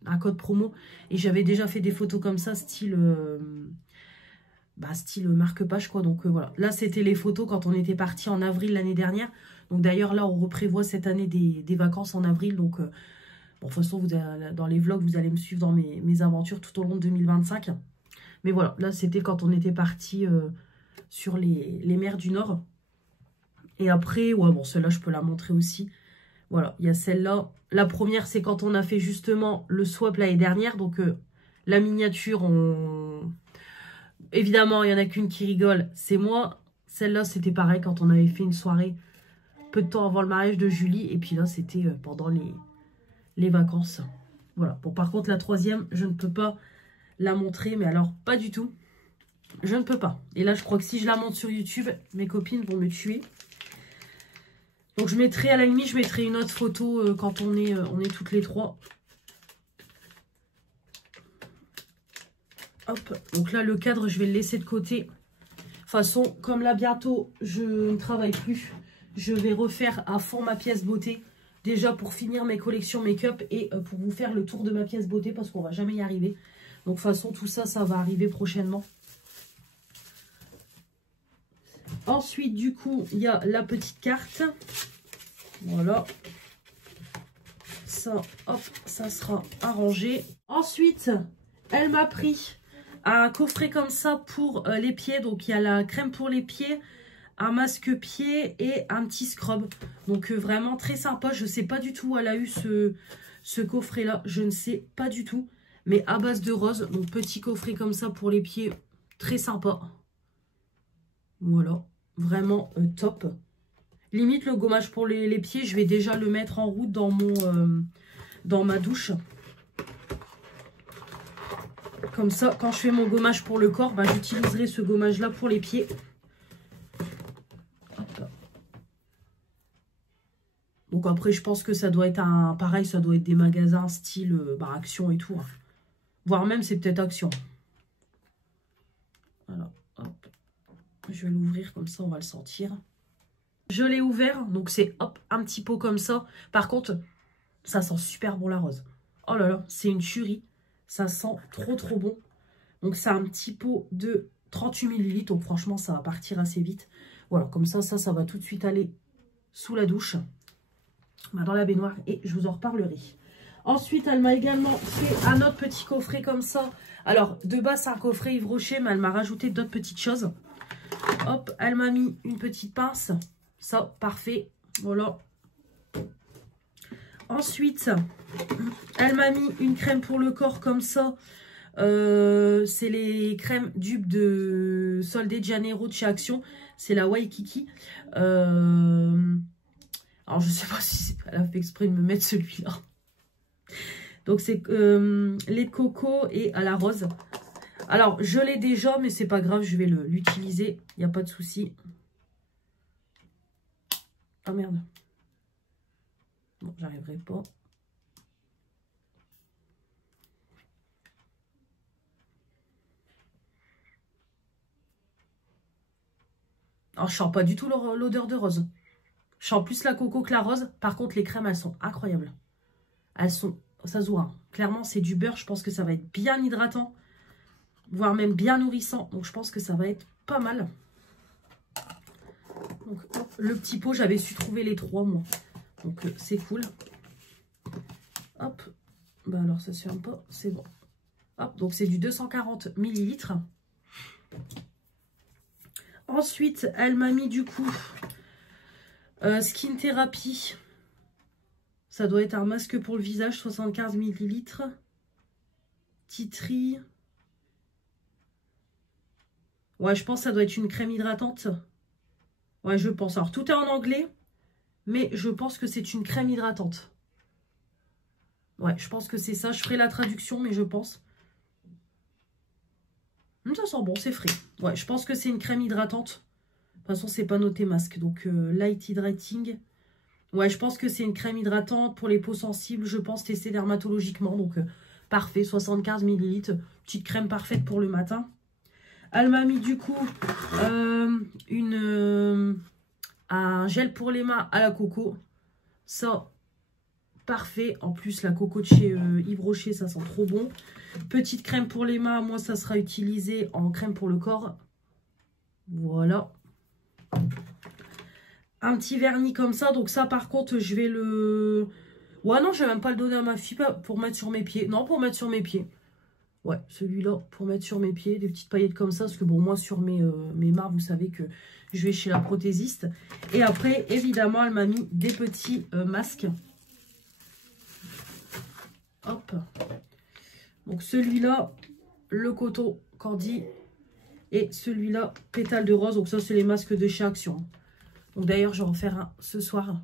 un code promo. Et j'avais déjà fait des photos comme ça, style marque-page quoi. Donc voilà, là c'était les photos quand on était parti en avril l'année dernière. Donc d'ailleurs là on reprévoit cette année des vacances en avril. Donc bon, de toute façon dans les vlogs vous allez me suivre dans mes aventures tout au long de 2025. Mais voilà, là c'était quand on était parti sur les mers du Nord. Et après, ouais bon celle-là je peux la montrer aussi. Voilà, il y a celle-là. La première c'est quand on a fait justement le swap l'année dernière. Donc la miniature, évidemment il n'y en a qu'une qui rigole, c'est moi. Celle-là c'était pareil quand on avait fait une soirée peu de temps avant le mariage de Julie. Et puis là c'était pendant les vacances. Voilà, bon par contre la troisième je ne peux pas la montrer, mais alors pas du tout. Je ne peux pas. Et là, je crois que si je la montre sur YouTube, mes copines vont me tuer. Donc, je mettrai, à la limite, je mettrai une autre photo quand on est toutes les trois. Hop. Donc là, le cadre, je vais le laisser de côté. De toute façon, comme là, bientôt, je ne travaille plus. Je vais refaire à fond ma pièce beauté. Déjà, pour finir mes collections make-up et pour vous faire le tour de ma pièce beauté parce qu'on ne va jamais y arriver. Donc, de toute façon, tout ça, ça va arriver prochainement. Ensuite, du coup, il y a la petite carte. Voilà. Ça, hop, ça sera arrangé. Ensuite, elle m'a pris un coffret comme ça pour les pieds. Donc, il y a la crème pour les pieds, un masque-pied et un petit scrub. Donc, vraiment très sympa. Je ne sais pas du tout où elle a eu ce coffret-là. Je ne sais pas du tout. Mais à base de rose. Donc, petit coffret comme ça pour les pieds. Très sympa. Voilà. Vraiment top. Limite, le gommage pour les pieds, je vais déjà le mettre en route dans dans ma douche. Comme ça, quand je fais mon gommage pour le corps, bah, j'utiliserai ce gommage-là pour les pieds. Hop. Donc après, je pense que ça doit être pareil, ça doit être des magasins style Action et tout. Hein. Voire même, c'est peut-être Action. Voilà, hop. Je vais l'ouvrir comme ça, on va le sentir. Je l'ai ouvert, donc c'est hop, un petit pot comme ça. Par contre, ça sent super bon la rose. Oh là là, c'est une tuerie. Ça sent trop bon. Donc c'est un petit pot de 38 ml. Donc franchement, ça va partir assez vite. Voilà, comme ça va tout de suite aller sous la douche. Dans la baignoire et je vous en reparlerai. Ensuite, elle m'a également fait un autre petit coffret comme ça. Alors, de base, c'est un coffret Yves Rocher, mais elle m'a rajouté d'autres petites choses. Hop, elle m'a mis une petite pince. Ça, parfait. Voilà. Ensuite, elle m'a mis une crème pour le corps comme ça. C'est les crèmes dupes de Sol de Janeiro de chez Action. C'est la Waikiki. Alors, je sais pas si elle a fait exprès de me mettre celui-là. Donc, c'est lait de coco et à la rose. Alors, je l'ai déjà, mais c'est pas grave. Je vais l'utiliser. Il n'y a pas de souci. Ah merde. Bon, j'arriverai pas. Alors, je sens pas du tout l'odeur de rose. Je sens plus la coco que la rose. Par contre, les crèmes, elles sont incroyables. Elles sont... Ça se voit. Hein. Clairement, c'est du beurre. Je pense que ça va être bien hydratant. Voire même bien nourrissant. Donc, je pense que ça va être pas mal. Donc, hop, le petit pot, j'avais su trouver les 3, moi. Donc, c'est cool. Hop. Bah alors, ça se ferme pas. C'est bon. Hop. Donc, c'est du 240 ml. Ensuite, elle m'a mis du coup Skin Therapy. Ça doit être un masque pour le visage, 75 ml. Titri. Ouais, je pense que ça doit être une crème hydratante. Ouais, je pense. Alors, tout est en anglais, mais je pense que c'est une crème hydratante. Ouais, je pense que c'est ça. Je ferai la traduction, mais je pense. Ça sent bon, c'est frais. Ouais, je pense que c'est une crème hydratante. De toute façon, c'est pas noté masque. Donc, Light Hydrating. Ouais, je pense que c'est une crème hydratante pour les peaux sensibles. Je pense tester dermatologiquement. Donc, parfait, 75 ml. Petite crème parfaite pour le matin. Elle m'a mis du coup un gel pour les mains à la coco. Ça, parfait. En plus, la coco de chez Yves Rocher, ça sent trop bon. Petite crème pour les mains. Moi, ça sera utilisé en crème pour le corps. Voilà. Un petit vernis comme ça. Donc ça, par contre, je vais le... Ouais, non, je vais même pas le donner à ma fille pour mettre sur mes pieds. Non, pour mettre sur mes pieds. Ouais, celui-là, pour mettre sur mes pieds, des petites paillettes comme ça, parce que bon, moi, sur mes mains, vous savez que je vais chez la prothésiste. Et après, évidemment, elle m'a mis des petits masques. Hop. Donc, celui-là, le coton Candy. Et celui-là, pétale de rose. Donc, ça, c'est les masques de chez Action. Donc, d'ailleurs, je vais en faire un ce soir.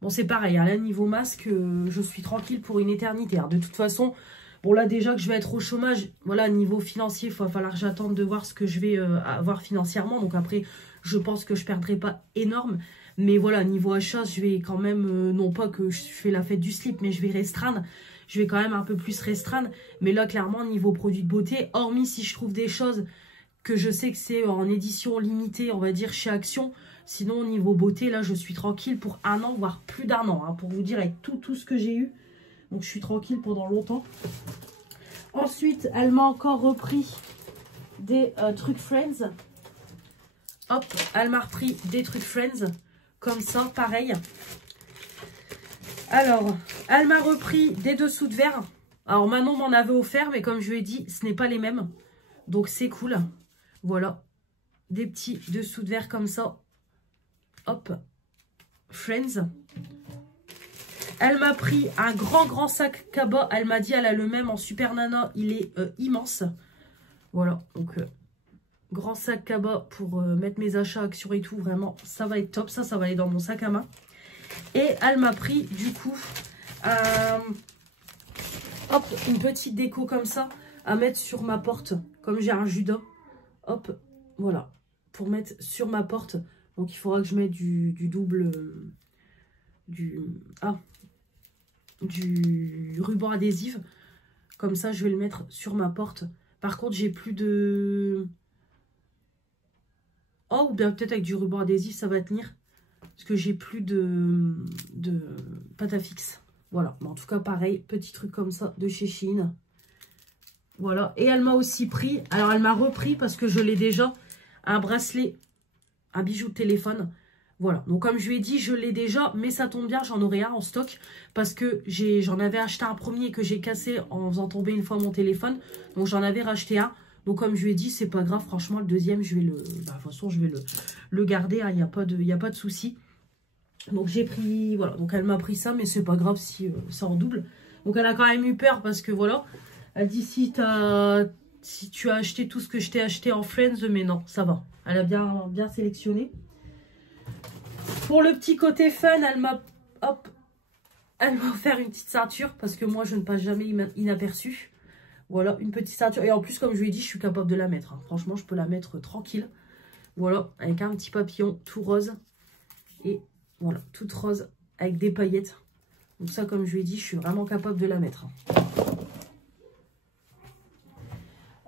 Bon, c'est pareil, hein, là, niveau masque, je suis tranquille pour une éternité. Hein. De toute façon... Bon, là, déjà que je vais être au chômage, voilà, niveau financier, il va falloir que j'attende de voir ce que je vais avoir financièrement. Donc après, je pense que je ne perdrai pas énorme. Mais voilà, niveau achat, je vais quand même, non pas que je fais la fête du slip, mais je vais restreindre. Je vais quand même un peu plus restreindre. Mais là, clairement, niveau produits de beauté, hormis si je trouve des choses que je sais que c'est en édition limitée, on va dire, chez Action. Sinon, niveau beauté, là, je suis tranquille pour 1 an, voire plus d'1 an. Hein, pour vous dire, avec tout ce que j'ai eu. Donc, je suis tranquille pendant longtemps. Ensuite, elle m'a encore repris des trucs Friends. hop, elle m'a repris des trucs Friends. Comme ça, pareil. Alors, elle m'a repris des dessous de verre. Alors, Manon m'en avait offert, mais comme je lui ai dit, ce n'est pas les mêmes. Donc, c'est cool. Voilà. Des petits dessous de verre comme ça. Hop. Friends. Elle m'a pris un grand sac Kaba. Elle m'a dit, elle a le même en Super Nana. Il est immense. Voilà. Donc, grand sac Kaba pour mettre mes achats, actions et tout. Vraiment, ça va être top. Ça va aller dans mon sac à main. Et elle m'a pris, du coup, hop, une petite déco comme ça à mettre sur ma porte. Comme j'ai un Judas. Hop, voilà. Pour mettre sur ma porte. Donc, il faudra que je mette du double... du ruban adhésif. Comme ça, je vais le mettre sur ma porte. Par contre, j'ai plus de... Oh, ou bien peut-être avec du ruban adhésif, ça va tenir. Parce que j'ai plus de pâte à fixe. Voilà. Mais en tout cas, pareil, petit truc comme ça de chez Shein. Voilà. Et elle m'a aussi pris... Alors, elle m'a repris parce que je l'ai déjà. Un bracelet, un bijou de téléphone. Voilà, donc comme je lui ai dit, je l'ai déjà, mais ça tombe bien, j'en aurai un en stock parce que j'en avais acheté un premier que j'ai cassé en faisant tomber une fois mon téléphone. Donc j'en avais racheté un. Donc comme je lui ai dit, c'est pas grave, franchement, le deuxième, je vais le... Bah, de toute façon, je vais le garder, il n'y a pas de souci. Donc j'ai pris... Voilà, donc elle m'a pris ça, mais c'est pas grave si ça en double. Donc elle a quand même eu peur parce que voilà, elle dit si tu as acheté tout ce que je t'ai acheté en Friends, mais non, ça va. Elle a bien sélectionné. Pour le petit côté fun, elle m'a offert une petite ceinture parce que moi, je ne passe jamais inaperçue. Voilà, une petite ceinture. Et en plus, comme je lui ai dit, je suis capable de la mettre. Hein. Franchement, je peux la mettre tranquille. Voilà, avec un petit papillon tout rose. Et voilà, toute rose avec des paillettes. Donc ça, comme je lui ai dit, je suis vraiment capable de la mettre.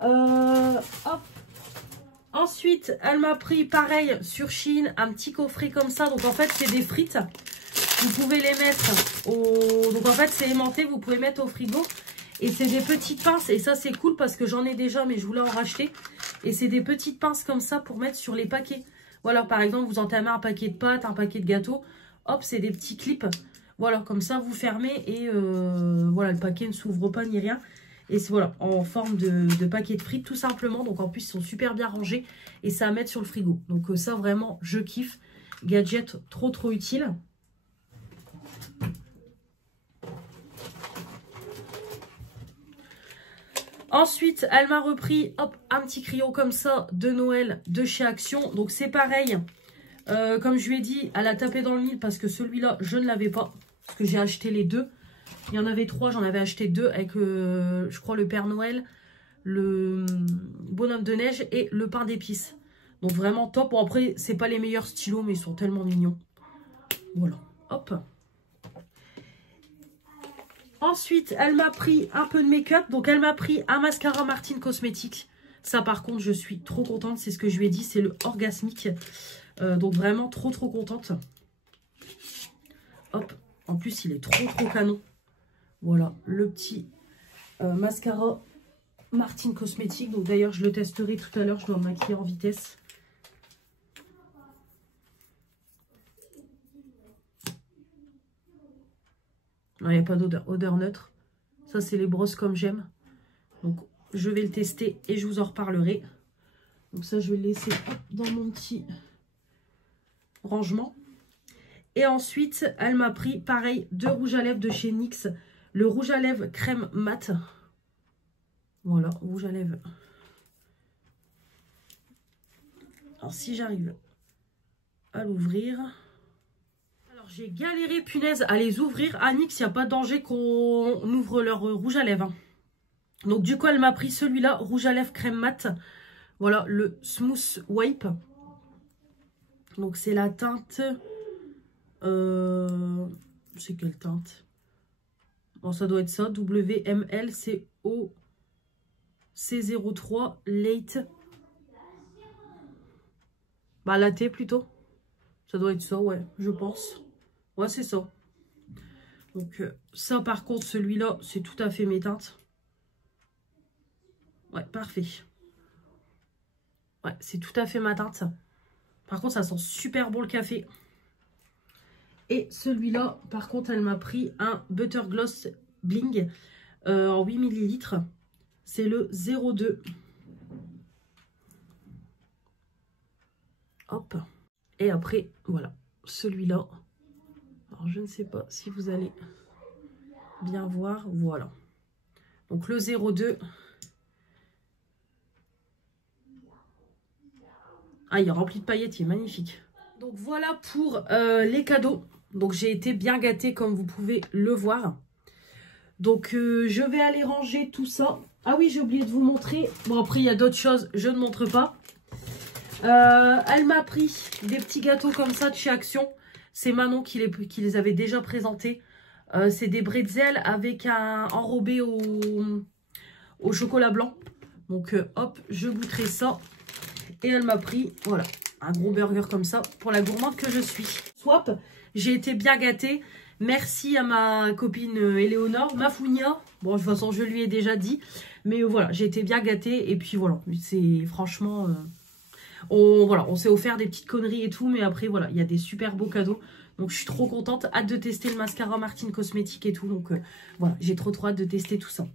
Hop. Ensuite, elle m'a pris, pareil, sur Shein, un petit coffret comme ça. Donc, en fait, c'est des frites. Vous pouvez les mettre au... Donc, en fait, c'est aimanté. Vous pouvez mettre au frigo. Et c'est des petites pinces. Et ça, c'est cool parce que j'en ai déjà, mais je voulais en racheter. Et c'est des petites pinces comme ça pour mettre sur les paquets. Voilà, par exemple, vous entamez un paquet de pâtes, un paquet de gâteaux. Hop, c'est des petits clips. Voilà, comme ça, vous fermez et voilà, le paquet ne s'ouvre pas ni rien. Et c'est voilà, en forme de paquet de frites tout simplement. Donc en plus, ils sont super bien rangés. Et ça à mettre sur le frigo. Donc ça, vraiment, je kiffe. Gadget trop utile. Ensuite, elle m'a repris hop, un petit crayon comme ça de Noël de chez Action. Donc c'est pareil. Comme je lui ai dit, elle a tapé dans le mille parce que celui-là, je ne l'avais pas. Parce que j'ai acheté les deux. Il y en avait 3, j'en avais acheté 2 avec, je crois, le Père Noël, le bonhomme de neige et le pain d'épices. Donc vraiment top. Bon, après, c'est pas les meilleurs stylos, mais ils sont tellement mignons. Voilà, hop. Ensuite, elle m'a pris un peu de make-up. Donc, elle m'a pris un mascara Martine Cosmetics. Ça, par contre, je suis trop contente. C'est ce que je lui ai dit, c'est le Orgasmique. Donc, vraiment trop contente. Hop, en plus, il est trop canon. Voilà, le petit mascara Martine Cosmetics. Donc d'ailleurs, je le testerai tout à l'heure. Je dois me maquiller en vitesse. Il n'y a pas d'odeur neutre. Ça, c'est les brosses comme j'aime. Donc, je vais le tester et je vous en reparlerai. Donc ça, je vais le laisser dans mon petit rangement. Et ensuite, elle m'a pris, pareil, 2 rouges à lèvres de chez NYX. Le rouge à lèvres crème mat. Voilà, rouge à lèvres. Alors, si j'arrive à l'ouvrir. Alors, j'ai galéré, punaise, à les ouvrir. À NYX, il n'y a pas de danger qu'on ouvre leur rouge à lèvres. Hein. Donc, du coup, elle m'a pris celui-là, rouge à lèvres crème mat. Voilà, le Smooth Wipe. Donc, c'est la teinte... c'est quelle teinte? Bon, ça doit être ça. WMLCO C03 Late. Bah, latte plutôt. Ça doit être ça, ouais, je pense. Ouais, c'est ça. Donc, ça, par contre, celui-là, c'est tout à fait mes teintes. Ouais, parfait. Ouais, c'est tout à fait ma teinte. Par contre, ça sent super bon le café. Et celui-là, par contre, elle m'a pris un Butter Gloss Bling en 8 ml. C'est le 02. Hop. Et après, voilà, celui-là. Alors, je ne sais pas si vous allez bien voir. Voilà. Donc, le 02. Ah, il est rempli de paillettes, il est magnifique. Donc, voilà pour les cadeaux. Donc, j'ai été bien gâtée, comme vous pouvez le voir. Donc, je vais aller ranger tout ça. Ah oui, j'ai oublié de vous montrer. Bon, après, il y a d'autres choses, je ne montre pas. Elle m'a pris des petits gâteaux comme ça de chez Action. C'est Manon qui les avait déjà présentés. C'est des bretzels avec un enrobé au chocolat blanc. Donc hop, je goûterai ça. Et elle m'a pris, voilà, un gros burger comme ça pour la gourmande que je suis. Swap, j'ai été bien gâtée. Merci à ma copine Éléonore, ma founia. Bon, de toute façon, je lui ai déjà dit. Mais voilà, j'ai été bien gâtée. Et puis voilà, c'est franchement... on s'est offert des petites conneries et tout, mais après voilà, il y a des super beaux cadeaux. Donc je suis trop contente, hâte de tester le mascara Martine Cosmétique et tout. Donc voilà, j'ai trop hâte de tester tout ça.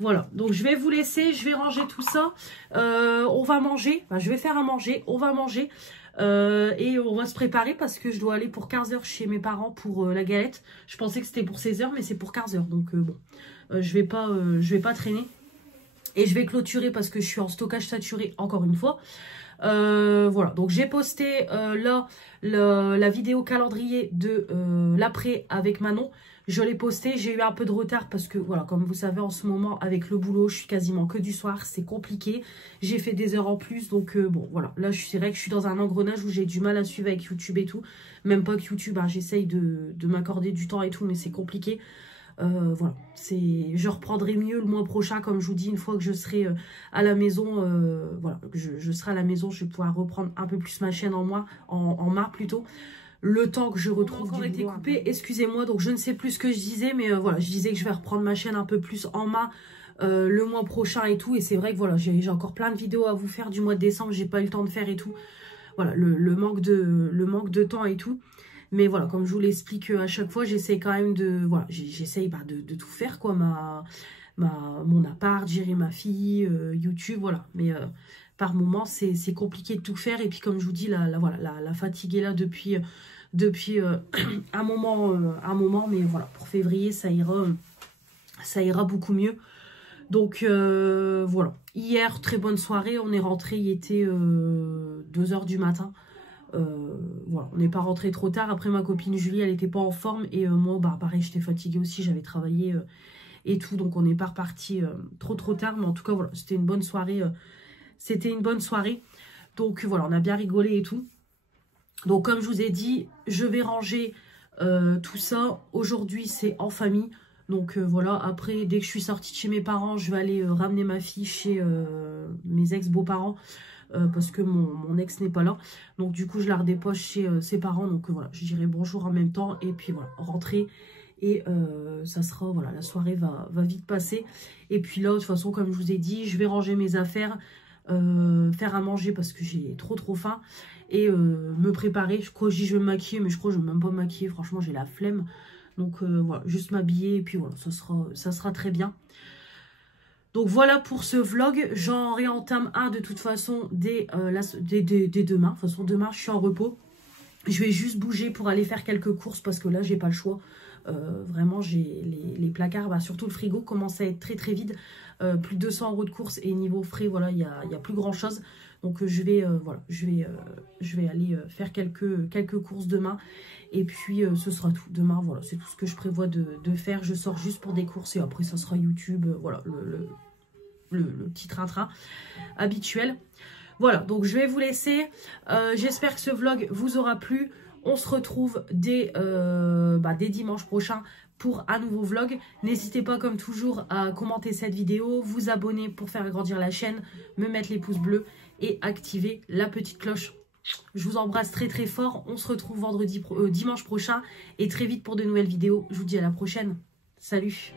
Voilà, donc je vais vous laisser, je vais ranger tout ça. On va manger, enfin, je vais faire à manger, on va manger. Et on va se préparer parce que je dois aller pour 15 h chez mes parents pour la galette. Je pensais que c'était pour 16 h, mais c'est pour 15 h. Donc bon, je vais pas traîner. Et je vais clôturer parce que je suis en stockage saturé encore une fois. Voilà, donc j'ai posté là la vidéo calendrier de l'après avec Manon. Je l'ai posté, j'ai eu un peu de retard parce que voilà, comme vous savez en ce moment avec le boulot, je suis quasiment que du soir, c'est compliqué. J'ai fait des heures en plus, donc bon voilà, là c'est vrai que je suis dans un engrenage où j'ai du mal à suivre avec YouTube et tout. Même pas que YouTube, hein, j'essaye de m'accorder du temps et tout, mais c'est compliqué. Voilà, je reprendrai mieux le mois prochain, comme je vous dis, une fois que je serai à la maison. Voilà, je serai à la maison, je vais pouvoir reprendre un peu plus ma chaîne en main plutôt. Le temps que je retrouve encore été coupé, excusez-moi, donc je ne sais plus ce que je disais, mais voilà, je disais que je vais reprendre ma chaîne un peu plus en main le mois prochain et tout. Et c'est vrai que voilà, j'ai encore plein de vidéos à vous faire du mois de décembre, j'ai pas eu le temps de faire et tout. Voilà, le manque de temps et tout. Mais voilà, comme je vous l'explique à chaque fois, j'essaie quand même de... Voilà, j'essaye de tout faire, quoi. Mon appart, gérer ma fille, YouTube, voilà. Mais par moments, c'est compliqué de tout faire. Et puis, comme je vous dis, la fatigue est là depuis un moment. Mais voilà, pour février, ça ira beaucoup mieux. Donc, voilà. Hier, très bonne soirée. On est rentré, il était 2 h du matin. Voilà, on n'est pas rentré trop tard. Après, ma copine Julie, elle n'était pas en forme. Et moi, bah, pareil, j'étais fatiguée aussi. J'avais travaillé et tout. Donc, on n'est pas reparti trop tard. Mais en tout cas, voilà, c'était une bonne soirée. Donc, voilà, on a bien rigolé et tout. Donc, comme je vous ai dit, je vais ranger tout ça. Aujourd'hui, c'est en famille. Donc, voilà. Après, dès que je suis sortie de chez mes parents, je vais aller ramener ma fille chez mes ex-beaux-parents. Parce que mon ex n'est pas là. Donc du coup je la redépose chez ses parents. Donc voilà, je dirai bonjour en même temps. Et puis voilà, rentrer. Et ça sera, voilà, la soirée va vite passer. Et puis là, de toute façon, comme je vous ai dit, je vais ranger mes affaires. Faire à manger parce que j'ai trop faim. Et me préparer. Je crois que je vais me maquiller. Mais je crois que je ne vais même pas me maquiller. Franchement, j'ai la flemme. Donc voilà, juste m'habiller. Et puis voilà, ça sera très bien. Donc voilà pour ce vlog, j'en réentame un de toute façon dès demain. De toute façon demain je suis en repos. Je vais juste bouger pour aller faire quelques courses parce que là j'ai pas le choix. Vraiment j'ai les placards, bah, surtout le frigo commence à être très vide. Plus de 200 € de courses et niveau frais voilà il y a plus grand chose. Donc je vais aller faire quelques courses demain. Et puis ce sera tout. Demain voilà c'est tout ce que je prévois de faire. Je sors juste pour des courses et après ça sera YouTube. Voilà le petit train-train habituel. Voilà, donc je vais vous laisser. J'espère que ce vlog vous aura plu. On se retrouve dès dimanche prochain pour un nouveau vlog. N'hésitez pas comme toujours à commenter cette vidéo, vous abonner pour faire grandir la chaîne, me mettre les pouces bleus et activer la petite cloche. Je vous embrasse très fort. On se retrouve dimanche prochain et très vite pour de nouvelles vidéos. Je vous dis à la prochaine. Salut!